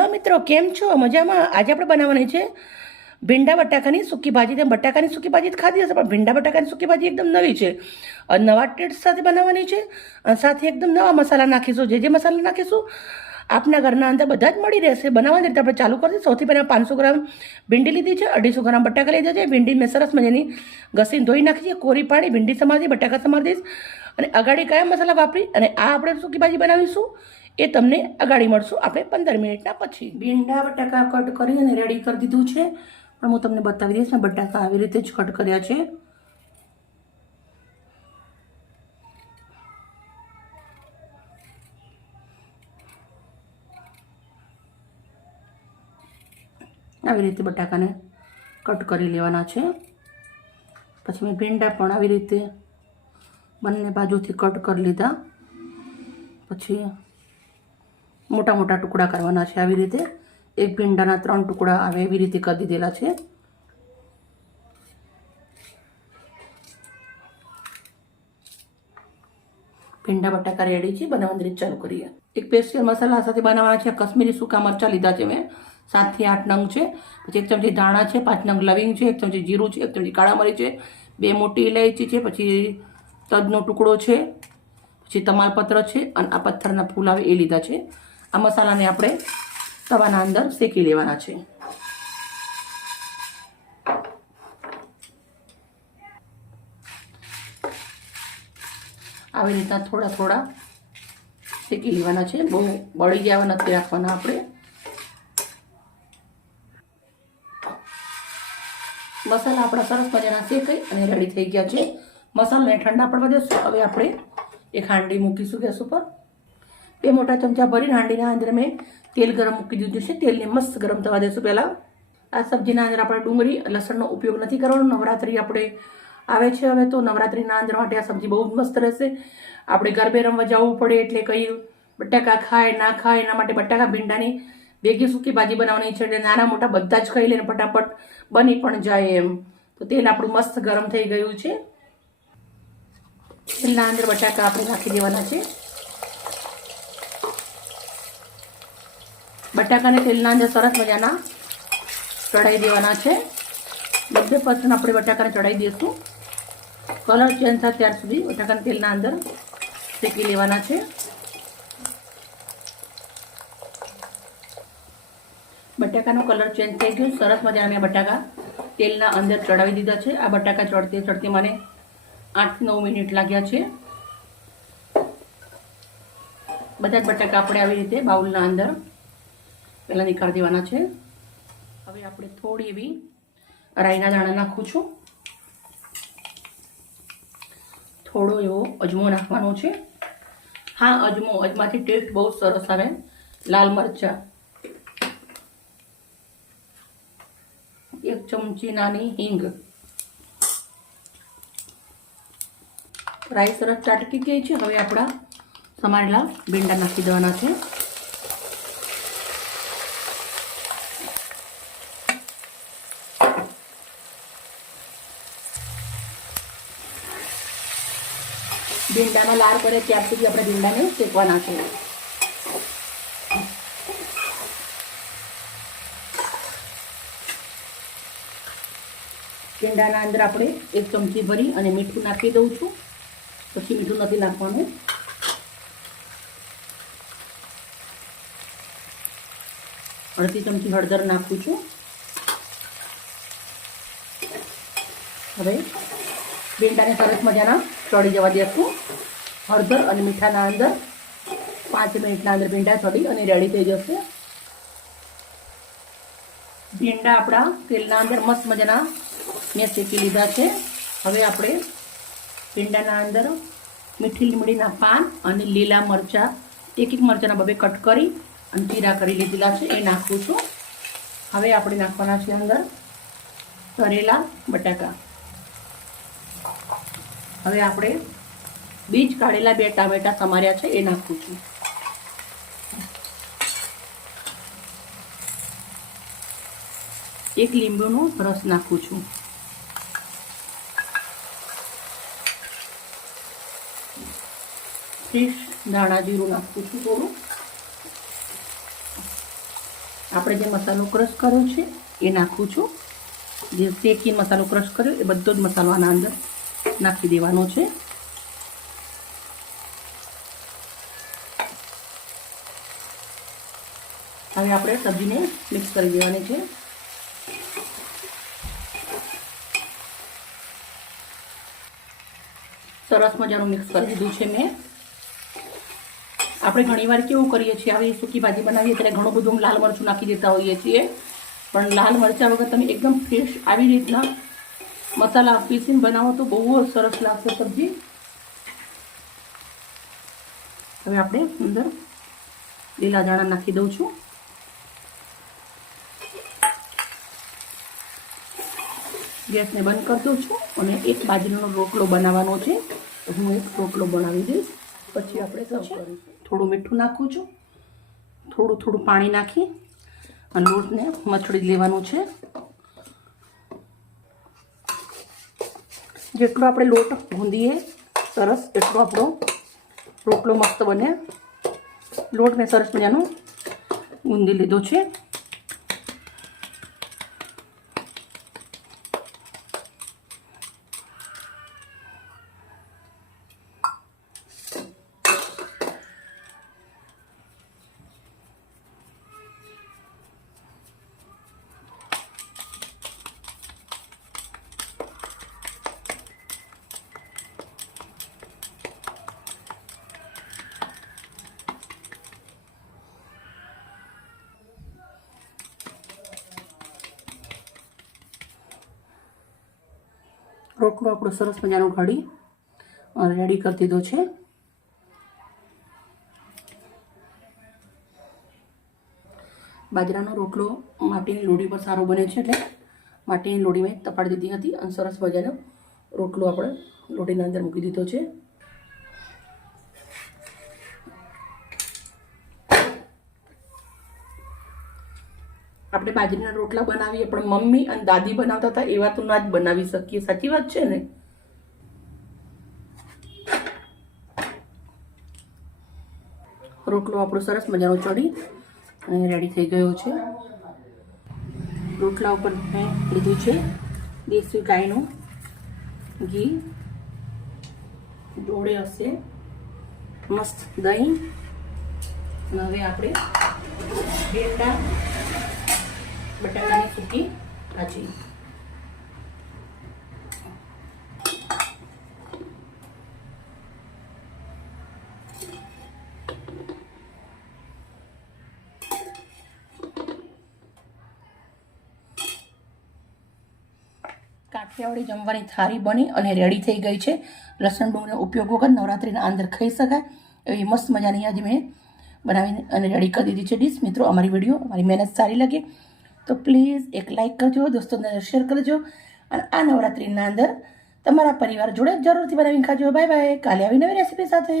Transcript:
Hello મિત્રો, કેમ છો? મજામાં? આજે આપણે બનાવવાની છે ભીંડા બટાકાની સૂકી ભાજી. તેમ બટાકાની સૂકી ભાજી ખાધી હશે, પણ ભીંડા બટાકાની સૂકી ભાજી એકદમ નવી છે. નવા ટેસ્ટ સાથે બનાવવાની છે અને સાથે એકદમ નવા મસાલા નાખીશું. જે જે મસાલા નાખીશું, આપના ઘરના અંદર બધા જ મળી રહેશે. બનાવવાની રીતે આપણે ચાલુ કરીશું. સૌથી પહેલાં પાંચસો ગ્રામ ભીંડી લીધી છે, અઢીસો ગ્રામ બટાકા લીધા છે. ભીંડી મેં સરસ મજાની ઘસીને ધોઈ નાખી છે. કોરી પાડી, ભીંડી સમારી બટાકા સમારી દઈશ અને અગાડી કયા મસાલા વાપરી અને આ આપણે સૂકી ભાજી બનાવીશું? એ તમને અગાડી મળશું આપણે પંદર મિનિટના પછી. ભીંડા, બટાકા કટ કરી અને રેડી કરી દીધું છે. પણ હું તમને બતાવી દઈશ મેં બટાકા આવી રીતે જ કટ કર્યા છે. આવી રીતે બટાકાને કટ કરી લેવાના છે. પછી મેં ભીંડા પણ આવી રીતે બંને બાજુથી કટ કરી લીધા. પછી મોટા મોટા ટુકડા કરવાના છે આવી રીતે. એક ભીંડાના ત્રણ ટુકડા આવે એવી રીતે કરી દીધેલા છે. ભીંડા બટાકા રેડી છે. બનાવવાની રીત ચાલુ કરીએ. એક સ્પેશિયલ મસાલા સાથે બનાવવાના છે. કશ્મીરી સૂકા મરચાં લીધા છે મેં. સાતથી આઠ નંગ છે. પછી એક ચમચી ધાણા છે, પાંચ નંગ લવિંગ છે, એક ચમચી જીરું છે, એક ચમચી કાળા મરી છે, બે મોટી ઇલાયચી છે, પછી તજનો ટુકડો છે, પછી તમાલપત્ર છે અને આ પથ્થરના ફૂલ આવે એ લીધા છે. આ મસાલાને આપણે તવાના અંદર શેકી લેવાના છે. આવી રીતના થોડા થોડા શેકી લેવાના છે. બહુ બળી ગયા નથી રાખવાના આપણે. મસાલા આપણા સરસ મજાના શેકાઈ અને રેડી થઈ ગયા છે. મસાલાને ઠંડા પડવા દેશું. હવે આપણે એક હાંડી મૂકીશું ગેસ ઉપર. બે મોટા ચમચા ભરીને હાંડીના અંદર મેં તેલ ગરમ મૂકી દીધું છે. તેલને મસ્ત ગરમ થવા દેશું પહેલાં. આ સબ્જીના અંદર આપણે ડુંગળી, લસણનો ઉપયોગ નથી કરવાનો. નવરાત્રિ આપણે આવે છે હવે તો નવરાત્રિના અંદર માટે આ સબ્જી બહુ જ મસ્ત રહેશે. આપણે ગરબે રમવા જવું પડે એટલે કંઈ બટાકા ખાય, ના ખાય, એના માટે બટાકા ભીંડાની ભેગી સૂકી ભાજી બનાવવાની છે એટલે નાના મોટા બધા જ ખાઈ લે ફટાફટ બની પણ જાય એમ. તો તેલ આપણું મસ્ત ગરમ થઈ ગયું છે. તેલના અંદર બટાકા આપણે નાખી દેવાના છે? બટાકાને તેલના અંદર સરસ મજાના ચડાવી દેવાના છે. બબ્બે પર્સન્ટ આપણે બટાકાને ચડાવી દઈશું. કલર ચેન્જ થાય ત્યાર સુધી બટાકાના તેલના અંદર શેકી લેવાના છે. બટાકાનો કલર ચેન્જ થઈ ગયો. સરસ મજાના મેં બટાકા તેલના અંદર ચડાવી દીધા છે. આ બટાકા ચડતી ચડતી મને આઠ નવ મિનિટ લાગ્યા છે. બધા જ બટાકા આપણે આવી રીતે બાઉલના અંદર પહેલાં નીકાળી દેવાના છે. હવે આપણે થોડી એવી રાઈના દાણા નાખું છું. થોડો એવો અજમો નાખવાનો છે. હા, અજમો. અજમાથી ટેસ્ટ બહુ સરસ આવે. લાલ મરચાં. એક ચમચી નાની હિંગ. રાઈ સરસ ચાટકી ગઈ છે. હવે આપણા સમારેલા ભીંડા નાખી દેવાના છે. ભીંડાનો લાર પડે ત્યાર સુધી આપણે ભીંડાને શેકવાના છે. ભીંડાના અંદર આપણે એક ચમચી ભરી અને મીઠું નાખી દઉં છું. પછી મીઠું નથી નાખવાનું. અડધી ચમચી હળદર નાખું છું. હવે ભીંડાને સરસ મજાના ચડી જવા દેશું. હળદર અને મીઠાના અંદર પાંચ મિનિટના અંદર ભીંડા ચડી અને રેડી થઈ જશે. ભીંડા આપણા તેલના અંદર મસ્ત મજાના મેં શેકી લીધા છે. હવે આપણે ભીંડાના અંદર મીઠી લીમડીના પાન અને લીલા મરચાં. એક એક મરચાંના બબે કટ કરી અને ચીરા કરી લીધેલા છે, એ નાખું છું. હવે આપણે નાખવાના છે અંદર તરેલા બટાકા. હવે આપણે બીજ કાઢેલા બે ટામેટા સમાર્યા છે, એ નાખું છું. એક લીંબુનો રસ નાખું છું. ફ્રેશ ધાણા જીરું નાખું છું થોડું. આપણે જે મસાલો ક્રશ કર્યો છે, એ નાખું છું. જે શેકી મસાલો ક્રશ કર્યો, એ બધો જ મસાલો આના અંદર નાખી દેવાનો છે. હવે આપણે સબ્જીને મિક્સ કરી દેવાની છે. સરસ મજાનું મિક્સ કરી દીધું છે મેં. આપણે ઘણીવાર કેવું કરીએ છીએ આવી સૂકી ભાજી બનાવીએ ત્યારે ઘણું બધું લાલ મરચું નાખી દેતા હોઈએ છીએ. પણ લાલ મરચાં વગર તમે એકદમ ફ્રેશ આવી રીતના મસાલા પીસીને બનાવો તો બહુ જ સરસ લાગશે સબ્જી. હવે આપણે અંદર લીલા દાણા નાખી દઉં છું. ગેસને બંધ કરી દઉં છું અને એક બાજરીનો રોટલો બનાવવાનો છે. હું એક રોટલો બનાવી દઈશ. પછી આપણે સર્વ કરીશું. થોડું મીઠું નાખું છું. થોડું થોડું પાણી નાખી અને લોટને મથળી લેવાનું છે. જેટલો આપણે લોટ ગુંદીએ સરસ એટલો આપણો રોટલો મસ્ત બને. લોટ મેં સરસ મજાનો ગુંદી લીધો છે. રોટલો આપણો સરસ મજાનો ઘડી રેડી કરી દીધો છે. બાજરાનો રોટલો માટીની લોડી પર સારો બને છે એટલે માટીની લોડી મેં તપાડી દીધી હતી અને સરસ મજાનો રોટલો આપણે લોટીના અંદર મૂકી દીધો છે. આપણે બાજરીના રોટલા બનાવીએ, પણ મમ્મી અને દાદી બનાવતા હતા, એવા તો ના જ બનાવી શકીએ. સાચી વાત છે ને? રોટલો આપણો સરસ મજાનો ચડી અને રેડી થઈ ગયો છે. રોટલા ઉપર મેં લીધું છે દેશી ગાયનું ઘી. જોડે હશે મસ્ત દહીં. હવે આપણે ભેંડા બટાકાની સૂકી ભાજી કાઠિયાવાડી જમવાની થાળી બની અને રેડી થઈ ગઈ છે. લસણ ડુંગળીનો ઉપયોગ વગર નવરાત્રિના અંદર ખાઈ શકાય એવી મસ્ત મજાની આજે મેં બનાવીને અને રેડી કરી દીધી છે ડીશ મિત્રો, અમારી વીડિયો અમારી મહેનત સારી લાગે. તો પ્લીઝ એક લાઇક કરજો, દોસ્તોને શેર કરજો. અને આ નવરાત્રિના અંદર તમારા પરિવાર જોડે જરૂરથી બનાવીને ખાજો. બાય બાય કાલે આવી નવી રેસીપી સાથે.